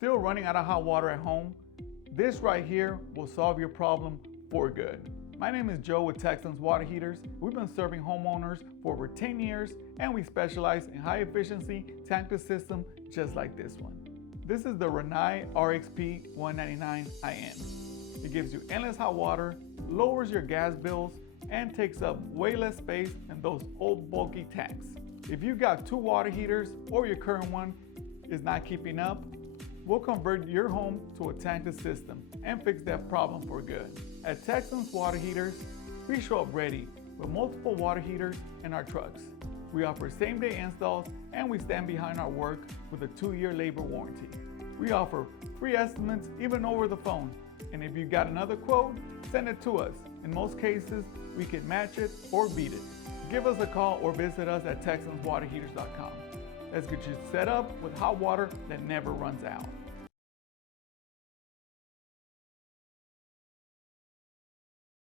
Still running out of hot water at home? This right here will solve your problem for good. My name is Joe with Texans Water Heaters. We've been serving homeowners for over 10 years and we specialize in high efficiency tankless system just like this one. This is the Rinnai RXP 199 IN. It gives you endless hot water, lowers your gas bills, and takes up way less space than those old bulky tanks. If you got two water heaters or your current one is not keeping up, we'll convert your home to a tankless system and fix that problem for good. At Texans Water Heaters, we show up ready with multiple water heaters in our trucks. We offer same-day installs and we stand behind our work with a 2-year labor warranty. We offer free estimates even over the phone. And if you got another quote, send it to us. In most cases, we can match it or beat it. Give us a call or visit us at TexansWaterHeaters.com. Let's get you set up with hot water that never runs out.